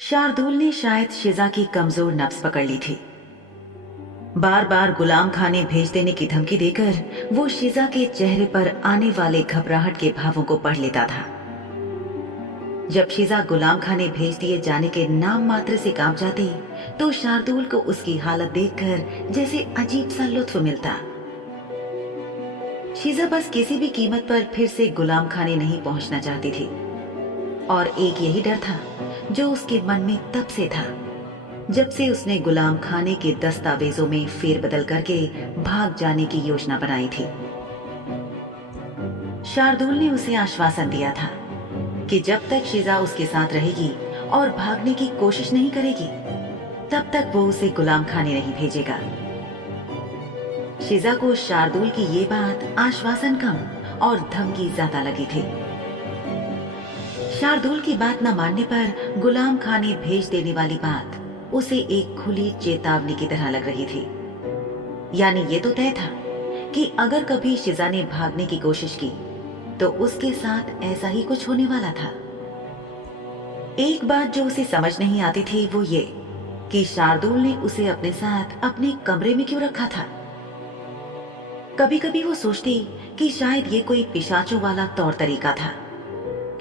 शार्दुल ने शायद शिजा की कमजोर नफ्स पकड़ ली थी। बार बार गुलाम खाने भेज देने की धमकी देकर वो शिजा के चेहरे पर आने वाले घबराहट के भावों को पढ़ लेता था। जब शिजा गुलाम खाने भेज दिए जाने के नाम मात्र से कांप जाती तो शार्दुल को उसकी हालत देखकर जैसे अजीब सा लुत्फ मिलता। शिजा बस किसी भी कीमत पर फिर से गुलाम खाने नहीं पहुंचना चाहती थी और एक यही डर था जो उसके मन में तब से था जब से उसने गुलाम खाने के दस्तावेजों में फेरबदल करके भाग जाने की योजना बनाई थी। शार्दुल ने उसे आश्वासन दिया था कि जब तक शिजा उसके साथ रहेगी और भागने की कोशिश नहीं करेगी तब तक वो उसे गुलाम खाने नहीं भेजेगा। शिजा को शार्दुल की ये बात आश्वासन कम और धमकी ज्यादा लगी थी। शार्दुल की बात न मानने पर गुलाम खाने भेज देने वाली बात उसे एक खुली चेतावनी की तरह लग रही थी। यानी ये तो तय था कि अगर कभी शिजा ने भागने की कोशिश की तो उसके साथ ऐसा ही कुछ होने वाला था। एक बात जो उसे समझ नहीं आती थी वो ये कि शार्दुल ने उसे अपने साथ अपने कमरे में क्यों रखा था। कभी कभी वो सोचती कि शायद ये कोई पिशाचों वाला तौर तरीका था,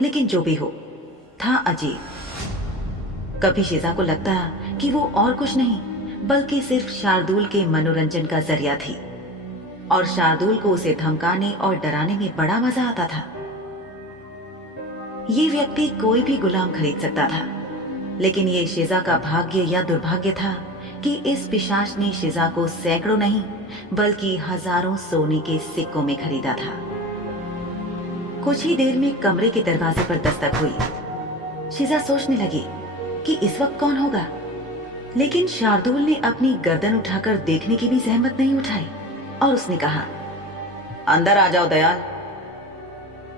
लेकिन जो भी हो था अजीब। कभी शिजा को लगता कि वो और कुछ नहीं बल्कि सिर्फ शार्दुल के मनोरंजन का जरिया थी और शार्दुल को उसे धमकाने और डराने में बड़ा मजा आता था। ये व्यक्ति कोई भी गुलाम खरीद सकता था, लेकिन ये शिजा का भाग्य या दुर्भाग्य था कि इस पिशाच ने शिजा को सैकड़ों नहीं बल्कि हजारों सोने के सिक्कों में खरीदा था। कुछ ही देर में कमरे के दरवाजे पर दस्तक हुई। शिजा सोचने लगी कि इस वक्त कौन होगा, लेकिन शार्दुल ने अपनी गर्दन उठाकर देखने की भी जहमत नहीं उठाई और उसने कहा, अंदर आ जाओ दयाल।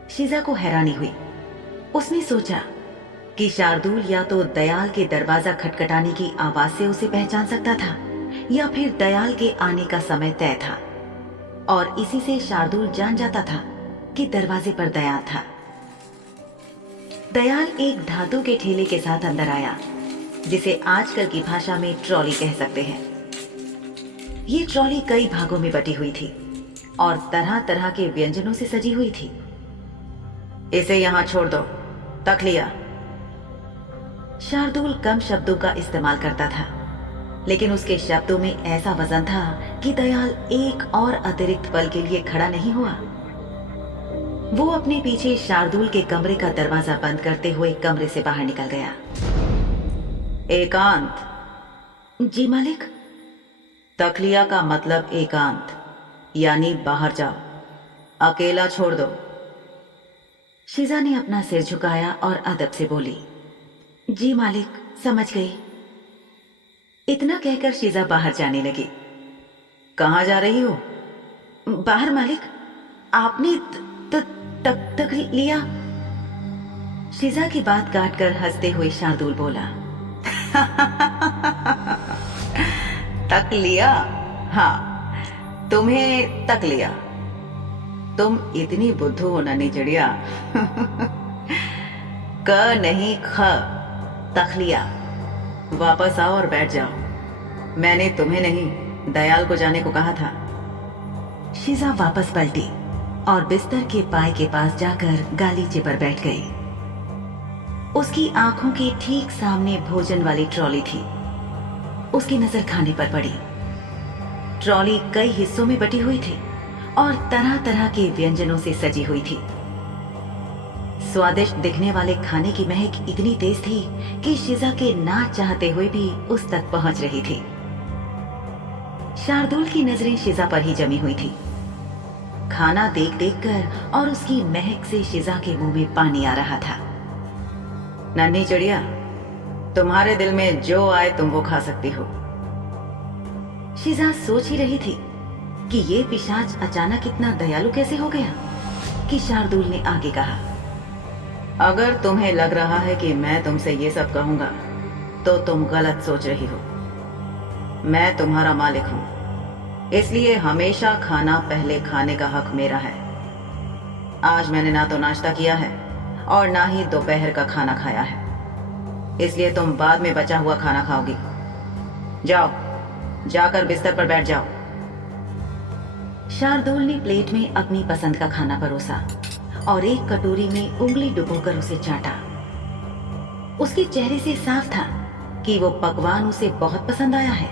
शिजा को हैरानी हुई। उसने सोचा कि शार्दुल या तो दयाल के दरवाजा खटखटाने की आवाज से उसे पहचान सकता था या फिर दयाल के आने का समय तय था और इसी से शार्दुल जान जाता था कि दरवाजे पर दयाल था। दयाल एक धातु के ठेले के साथ अंदर आया, जिसे आजकल की भाषा में ट्रॉली कह सकते हैं। ये ट्रॉली कई भागों में बटी हुई थी और तरह तरह के व्यंजनों से सजी हुई थी। इसे यहां छोड़ दो, तखलिया। शार्दुल कम शब्दों का इस्तेमाल करता था, लेकिन उसके शब्दों में ऐसा वजन था कि दयाल एक और अतिरिक्त पल के लिए खड़ा नहीं हुआ। वो अपने पीछे शार्दुल के कमरे का दरवाजा बंद करते हुए कमरे से बाहर निकल गया। एकांत। जी मालिक। तखलिया का मतलब एकांत, यानी बाहर जाओ, अकेला छोड़ दो। शिजा ने अपना सिर झुकाया और अदब से बोली, जी मालिक, समझ गई। इतना कहकर शिजा बाहर जाने लगी। कहाँ जा रही हो? बाहर मालिक। आपने तक लिया। शिजा की बात काटकर हंसते हुए शार्दुल बोला, तक लिया? हाँ, तुम्हें तक लिया। तुम इतनी बुद्धू हो ना निचड़िया। क नहीं ख, तखलिया। वापस आओ और बैठ जाओ। मैंने तुम्हें नहीं दयाल को जाने को कहा था। शिजा वापस पलटी और बिस्तर के पाए के पास जाकर गालीचे पर बैठ गई। उसकी आंखों के ठीक सामने भोजन वाली ट्रॉली थी। उसकी नजर खाने पर पड़ी। ट्रॉली कई हिस्सों में बटी हुई थी और तरह तरह के व्यंजनों से सजी हुई थी। स्वादिष्ट दिखने वाले खाने की महक इतनी तेज थी कि शिजा के ना चाहते हुए भी उस तक पहुंच रही थी। शार्दुल की नजरें शिजा पर ही जमी हुई थी। खाना देख देख कर और उसकी महक से शिजा के मुंह में पानी आ रहा था। नन्ही चिड़िया, तुम्हारे दिल में जो आए तुम वो खा सकती हो। शिजा सोच ही रही थी कि ये पिशाच अचानक इतना दयालु कैसे हो गया कि शार्दुल ने आगे कहा, अगर तुम्हें लग रहा है कि मैं तुमसे ये सब कहूंगा तो तुम गलत सोच रही हो। मैं तुम्हारा मालिक हूं, इसलिए हमेशा खाना पहले खाने का हक मेरा है। आज मैंने ना तो नाश्ता किया है और ना ही दोपहर का खाना खाया है, इसलिए तुम बाद में बचा हुआ खाना खाओगी। जाओ, जाकर बिस्तर पर बैठ जाओ। शार्दुल ने प्लेट में अपनी पसंद का खाना परोसा और एक कटोरी में उंगली डुबोकर उसे चाटा। उसके चेहरे से साफ था कि वो पकवान उसे बहुत पसंद आया है।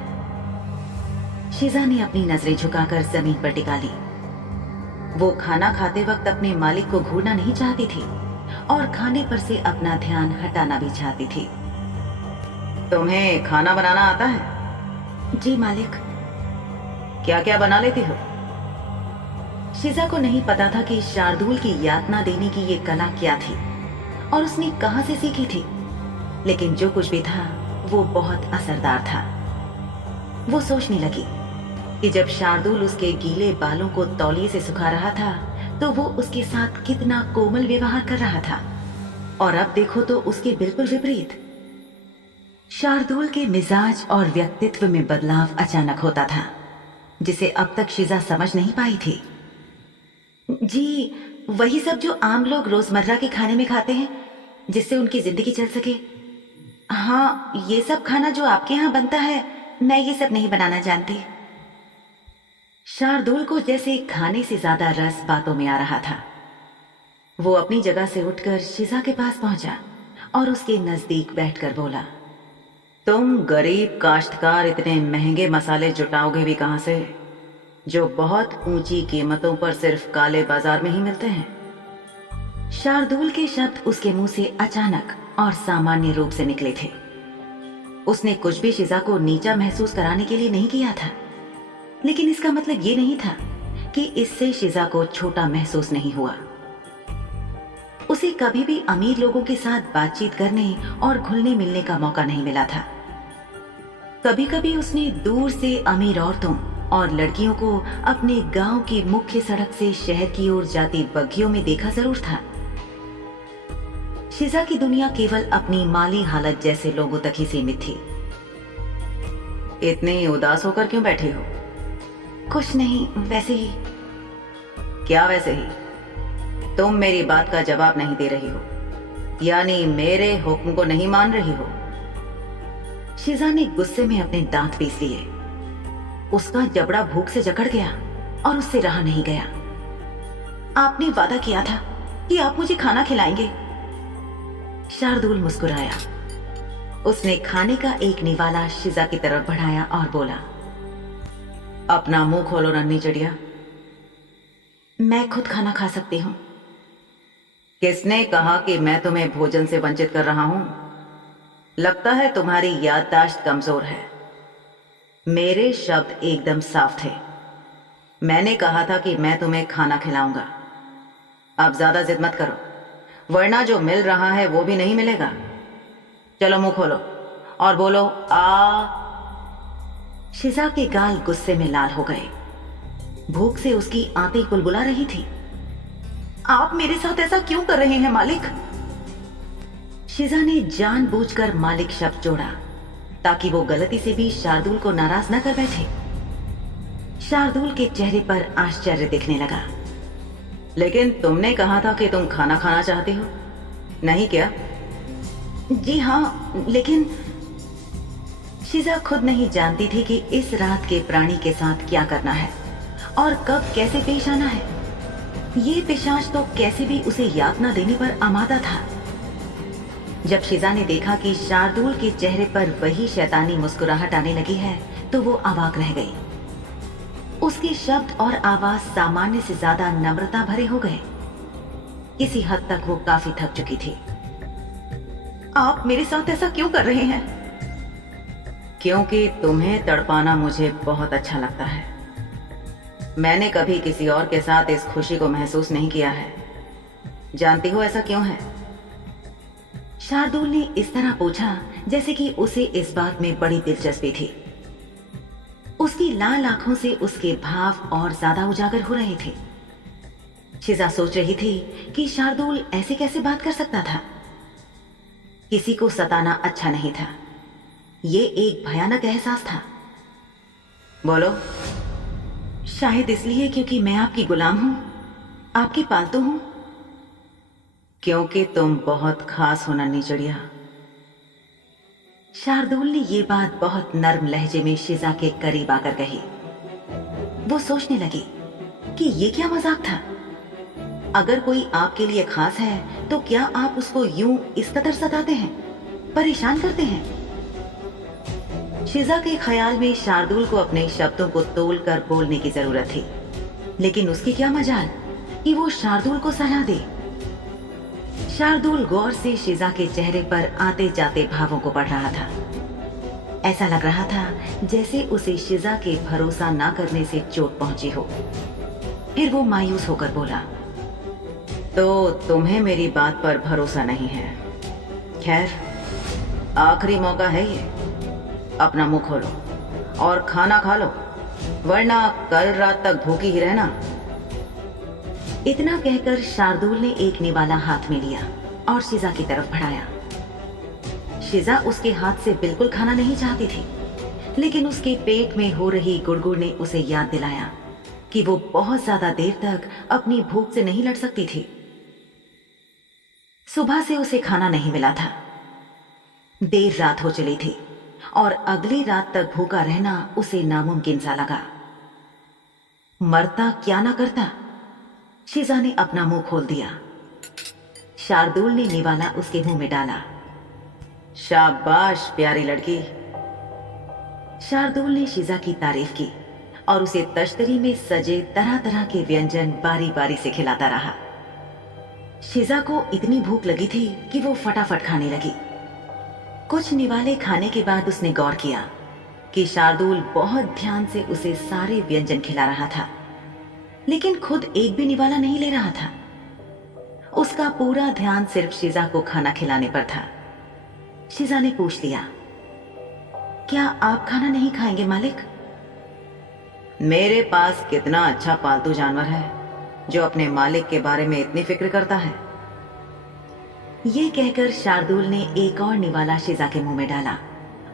शिजा ने अपनी नजरें झुकाकर जमीन पर टिका ली। वो खाना खाते वक्त अपने मालिक को घूरना नहीं चाहती थी और खाने पर से अपना ध्यान हटाना भी चाहती थी। तुम्हें खाना बनाना आता है? जी मालिक। क्या क्या बना लेती हो? शिजा को नहीं पता था कि शार्दुल की यातना देने की ये कला क्या थी और उसने कहां से सीखी थी, लेकिन जो कुछ भी था वो बहुत असरदार था। वो सोचने लगी कि जब शार्दुल उसके गीले बालों को तौलिए से सुखा रहा था तो वो उसके साथ कितना कोमल व्यवहार कर रहा था, और अब देखो तो उसके बिल्कुल विपरीत। शार्दुल के मिजाज और व्यक्तित्व में बदलाव अचानक होता था जिसे अब तक शिजा समझ नहीं पाई थी। जी, वही सब जो आम लोग रोजमर्रा के खाने में खाते हैं जिससे उनकी जिंदगी चल सके। हाँ, ये सब खाना जो आपके यहाँ बनता है, मैं ये सब नहीं बनाना जानती। शार्दुल को जैसे खाने से ज्यादा रस बातों में आ रहा था। वो अपनी जगह से उठकर शिजा के पास पहुंचा और उसके नजदीक बैठकर बोला, तुम गरीब काश्तकार इतने महंगे मसाले जुटाओगे भी कहां से, जो बहुत ऊंची कीमतों पर सिर्फ काले बाजार में ही मिलते हैं। शार्दुल के शब्द उसके मुंह से अचानक और सामान्य रूप से निकले थे। उसने कुछ भी शिजा को नीचा महसूस कराने के लिए नहीं किया था, लेकिन इसका मतलब ये नहीं था कि इससे शिजा को छोटा महसूस नहीं हुआ। उसे कभी भी अमीर लोगों के साथ बातचीत करने और घुलने मिलने का मौका नहीं मिला था। कभी कभी उसने दूर से अमीर औरतों और लड़कियों को अपने गांव की मुख्य सड़क से शहर की ओर जाती बग्घियों में देखा जरूर था। शिजा की दुनिया केवल अपनी माली हालत जैसे लोगों तक ही सीमित थी। इतने उदास होकर क्यों बैठी हो? कुछ नहीं, वैसे ही। क्या वैसे ही? तुम मेरी बात का जवाब नहीं दे रही हो, यानी मेरे हुक्म को नहीं मान रही हो। शिजा ने गुस्से में अपने दांत पीस लिए। उसका जबड़ा भूख से जकड़ गया और उससे रहा नहीं गया। आपने वादा किया था कि आप मुझे खाना खिलाएंगे। शार्दुल मुस्कुराया। उसने खाने का एक निवाला शिजा की तरफ बढ़ाया और बोला, अपना मुंह खोलो नन्ही चिड़िया। मैं खुद खाना खा सकती हूँ। किसने कहा कि मैं तुम्हें भोजन से वंचित कर रहा हूं? लगता है तुम्हारी याददाश्त कमजोर है। मेरे शब्द एकदम साफ थे। मैंने कहा था कि मैं तुम्हें खाना खिलाऊंगा। अब ज्यादा जिद मत करो, वरना जो मिल रहा है वो भी नहीं मिलेगा। चलो मुंह खोलो और बोलो आ। शिजा के गाल गुस्से में लाल हो गए। भूख से उसकी आंतें कुलबुला रही थी। आप मेरे साथ ऐसा क्यों कर रहे हैं मालिक? शिजा ने जानबूझकर मालिक शब्द जोड़ा ताकि वो गलती से भी शार्दुल को नाराज न कर बैठे। शार्दुल के चेहरे पर आश्चर्य दिखने लगा। लेकिन तुमने कहा था कि तुम खाना खाना चाहती हो, नहीं क्या? जी हाँ, लेकिन शिजा खुद नहीं जानती थी कि इस रात के प्राणी के साथ क्या करना है और कब कैसे पेश आना है। ये पिशाच तो कैसे भी उसे यातना देने पर आमादा था। जब शिजा ने देखा कि शार्दुल के चेहरे पर वही शैतानी मुस्कुराहट आने लगी है तो वो अवाक रह गई। उसके शब्द और आवाज सामान्य से ज्यादा नम्रता भरे हो गए। किसी हद तक वो काफी थक चुकी थी। आप मेरे साथ ऐसा क्यों कर रहे हैं? क्योंकि तुम्हें तड़पाना मुझे बहुत अच्छा लगता है। मैंने कभी किसी और के साथ इस खुशी को महसूस नहीं किया है। जानती हो ऐसा क्यों है? शार्दुल ने इस तरह पूछा जैसे कि उसे इस बात में बड़ी दिलचस्पी थी। उसकी लाल आंखों से उसके भाव और ज्यादा उजागर हो रहे थे। शिजा सोच रही थी कि शार्दुल ऐसे कैसे बात कर सकता था। किसी को सताना अच्छा नहीं था। ये एक भयानक एहसास था। बोलो। शायद इसलिए क्योंकि मैं आपकी गुलाम हूं, आपकी पालतू हूं। क्योंकि तुम बहुत खास हो नन्ही चिड़िया। शार्दुल ने ये बात बहुत नर्म लहजे में शिजा के करीब आकर कही। वो सोचने लगी कि ये क्या मजाक था। अगर कोई आपके लिए खास है तो क्या आप उसको यूं इस कदर सताते हैं, परेशान करते हैं? शिजा के ख्याल में शार्दुल को अपने शब्दों को तोलकर बोलने की जरूरत थी, लेकिन उसकी क्या मजाल कि वो शार्दुल को सलाह दे। शार्दुल गौर से शिजा के चेहरे पर आते जाते भावों को पढ़ रहा था। ऐसा लग रहा था जैसे उसे शिजा के भरोसा ना करने से चोट पहुंची हो। फिर वो मायूस होकर बोला, तो तुम्हें मेरी बात पर भरोसा नहीं है? खैर, आखिरी मौका है ये, अपना मुंह खोलो और खाना खा लो, वरना कल रात तक भूखी ही रहना। इतना कहकर शार्दुल ने एक निवाला हाथ में लिया और शिजा की तरफ बढ़ाया। शिजा उसके हाथ से बिल्कुल खाना नहीं चाहती थी, लेकिन उसके पेट में हो रही गुड़गुड़ ने उसे याद दिलाया कि वो बहुत ज्यादा देर तक अपनी भूख से नहीं लड़ सकती थी। सुबह से उसे खाना नहीं मिला था, देर रात हो चली थी और अगली रात तक भूखा रहना उसे नामुमकिन सा लगा। मरता क्या ना करता। शिजा ने अपना मुंह खोल दिया। शार्दुल ने निवाला उसके मुंह में डाला। शाबाश प्यारी लड़की। शार्दुल ने शिजा की तारीफ की और उसे तश्तरी में सजे तरह तरह के व्यंजन बारी बारी से खिलाता रहा। शिजा को इतनी भूख लगी थी कि वो फटाफट खाने लगी। कुछ निवाले खाने के बाद उसने गौर किया कि शार्दुल बहुत ध्यान से उसे सारे व्यंजन खिला रहा था, लेकिन खुद एक भी निवाला नहीं ले रहा था। उसका पूरा ध्यान सिर्फ शिजा को खाना खिलाने पर था। शिजा ने पूछ लिया, क्या आप खाना नहीं खाएंगे मालिक? मेरे पास कितना अच्छा पालतू जानवर है जो अपने मालिक के बारे में इतनी फिक्र करता है। ये कहकर शार्दुल ने एक और निवाला शिजा के मुंह में डाला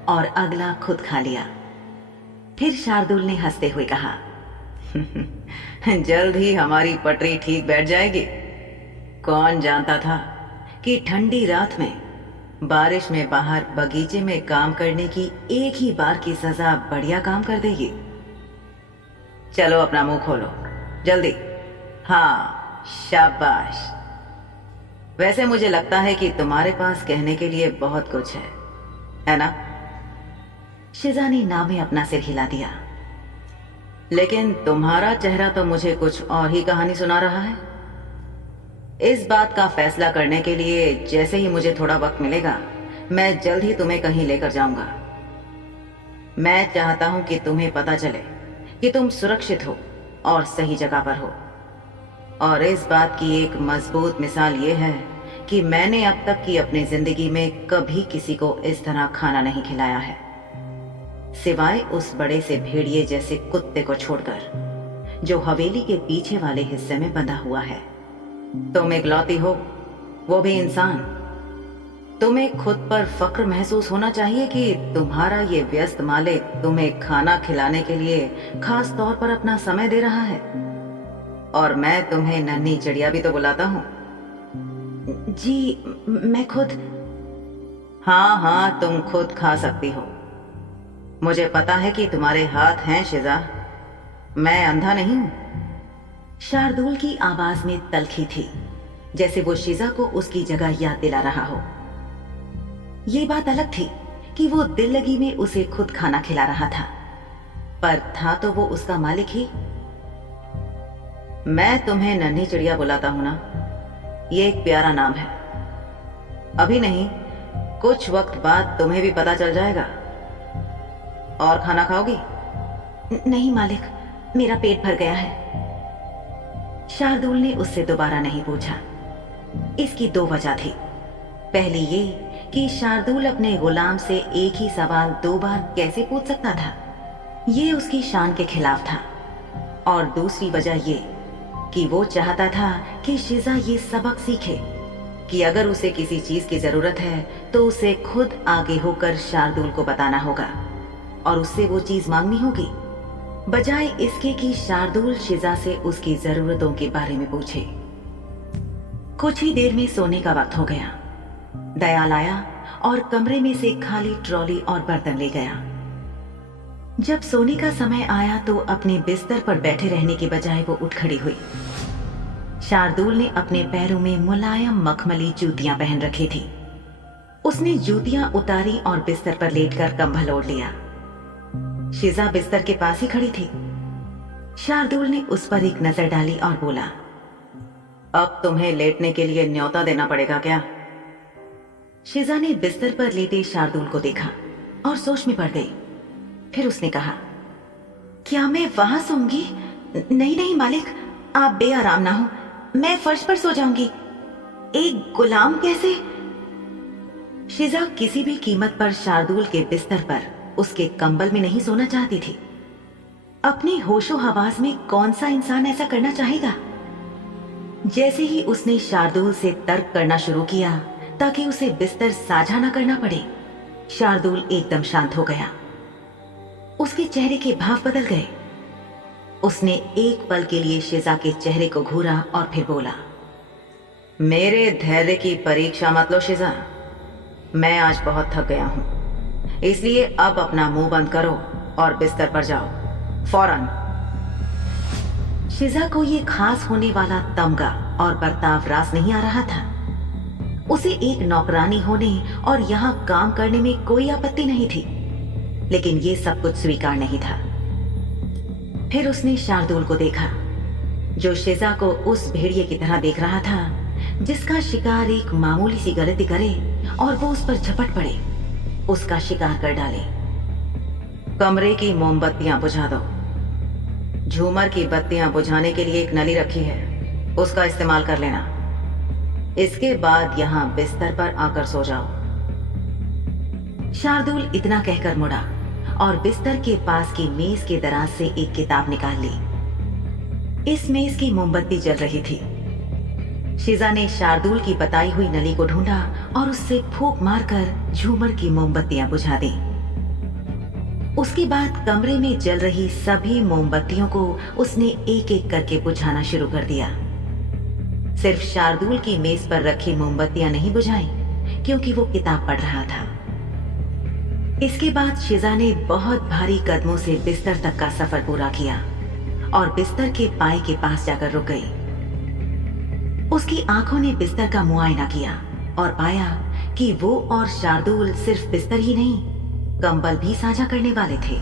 और अगला खुद खा लिया। फिर शार्दुल ने हंसते हुए कहा, जल्द ही हमारी पटरी ठीक बैठ जाएगी। कौन जानता था कि ठंडी रात में बारिश में बाहर बगीचे में काम करने की एक ही बार की सजा बढ़िया काम कर देगी। चलो अपना मुंह खोलो जल्दी। हाँ, शाबाश। वैसे मुझे लगता है कि तुम्हारे पास कहने के लिए बहुत कुछ है ना? शिजा ने ना में अपना सिर हिला दिया। लेकिन तुम्हारा चेहरा तो मुझे कुछ और ही कहानी सुना रहा है। इस बात का फैसला करने के लिए जैसे ही मुझे थोड़ा वक्त मिलेगा, मैं जल्द ही तुम्हें कहीं लेकर जाऊंगा। मैं चाहता हूं कि तुम्हें पता चले कि तुम सुरक्षित हो और सही जगह पर हो। और इस बात की एक मजबूत मिसाल ये है कि मैंने अब तक की अपनी जिंदगी में कभी किसी को इस तरह खाना नहीं खिलाया है, सिवाय उस बड़े से भेड़िए जैसे कुत्ते को छोड़कर जो हवेली के पीछे वाले हिस्से में बंधा हुआ है। तुम इकलौती हो, वो भी इंसान। तुम्हें खुद पर फक्र महसूस होना चाहिए कि तुम्हारा ये व्यस्त मालिक तुम्हें खाना खिलाने के लिए खास तौर पर अपना समय दे रहा है। और मैं तुम्हें नन्ही चिड़िया भी तो बुलाता हूँ। जी, मैं खुद। हाँ, तुम खुद खा सकती हो। मुझे पता है कि तुम्हारे हाथ हैं शिजा, मैं अंधा नहीं हूं। शार्दुल की आवाज में तल्खी थी, जैसे वो शिजा को उसकी जगह याद दिला रहा हो। ये बात अलग थी कि वो दिल लगी में उसे खुद खाना खिला रहा था, पर था तो वो उसका मालिक ही। मैं तुम्हें नन्ही चिड़िया बुलाता हूं ना, ये एक प्यारा नाम है। अभी नहीं, कुछ वक्त बाद तुम्हें भी पता चल जाएगा। और खाना खाओगी? नहीं मालिक, मेरा पेट भर गया है। शार्दुल ने उससे दोबारा नहीं पूछा। इसकी दो वजह थी। पहली ये कि शार्दुल अपने गुलाम से एक ही सवाल दो बार कैसे पूछ सकता था, ये उसकी शान के खिलाफ था। और दूसरी वजह ये कि वो चाहता था कि शिजा ये सबक सीखे कि अगर उसे किसी चीज की जरूरत है तो उसे खुद आगे होकर शार्दुल को बताना होगा और उससे वो चीज मांगनी होगी, बजाय इसके कि शार्दुल शिजा से उसकी जरूरतों के बारे में पूछे। कुछ ही देर में सोने का वक्त हो गया। दयाल आया और कमरे में से खाली ट्रॉली और बर्तन ले गया। जब सोने का समय आया तो अपने बिस्तर पर बैठे रहने के बजाय वो उठ खड़ी हुई। शार्दुल ने अपने पैरों में मुलायम मखमली जूतियां पहन रखी थी। उसने जूतियां उतारी और बिस्तर पर लेटकर कंबल ओढ़ लिया। शिजा बिस्तर के पास ही खड़ी थी। शार्दुल ने उस पर एक नजर डाली और बोला, अब तुम्हें लेटने के लिए न्योता देना पड़ेगा क्या? शिजा ने बिस्तर पर लेटे शार्दुल को देखा और सोच में पड़ गई। फिर उसने कहा, क्या मैं वहां सोऊंगी? नहीं नहीं मालिक, आप बेआराम ना हो, मैं फर्श पर सो जाऊंगी। एक गुलाम कैसे? शिजा किसी भी कीमत पर शार्दुल के बिस्तर पर उसके कंबल में नहीं सोना चाहती थी। अपनी होशो हवास में कौन सा इंसान ऐसा करना चाहेगा? जैसे ही उसने शार्दुल से तर्क करना शुरू किया ताकि उसे बिस्तर साझा न करना पड़े, शार्दुल एकदम शांत हो गया। उसके चेहरे के भाव बदल गए। उसने एक पल के लिए शिजा के चेहरे को घूरा और फिर बोला, मेरे धैर्य की परीक्षा मत लो शिजा, मैं आज बहुत थक गया हूं, इसलिए अब अपना मुंह बंद करो और बिस्तर पर जाओ फौरन। शिजा को ये खास होने वाला तमगा और बर्ताव रास नहीं आ रहा था। उसे एक नौकरानी होने और यहाँ काम करने में कोई आपत्ति नहीं थी, लेकिन ये सब कुछ स्वीकार नहीं था। फिर उसने शार्दुल को देखा, जो शिजा को उस भेड़िए की तरह देख रहा था जिसका शिकार एक मामूली सी गलती करे और वो उस पर झपट पड़े, उसका शिकार कर डाले। कमरे की मोमबत्तियां बुझा दो। झूमर की बत्तियां बुझाने के लिए एक नली रखी है, उसका इस्तेमाल कर लेना। इसके बाद यहां बिस्तर पर आकर सो जाओ। शार्दुल इतना कहकर मुड़ा और बिस्तर के पास की मेज के दराज से एक किताब निकाल ली। इस मेज की मोमबत्ती जल रही थी। शिजा ने शार्दुल की बताई हुई नली को ढूंढा और उससे फूंक मारकर झूमर की मोमबत्तियां बुझा दी। उसके बाद कमरे में जल रही सभी मोमबत्तियों को उसने एक एक करके बुझाना शुरू कर दिया। सिर्फ शार्दुल की मेज पर रखी मोमबत्तियां नहीं बुझाई, क्योंकि वो किताब पढ़ रहा था। इसके बाद शिजा ने बहुत भारी कदमों से बिस्तर तक का सफर पूरा किया और बिस्तर के पाए के पास जाकर रुक गई। उसकी आंखों ने बिस्तर का मुआयना किया और पाया कि वो और शार्दुल सिर्फ बिस्तर ही नहीं, कंबल भी साझा करने वाले थे।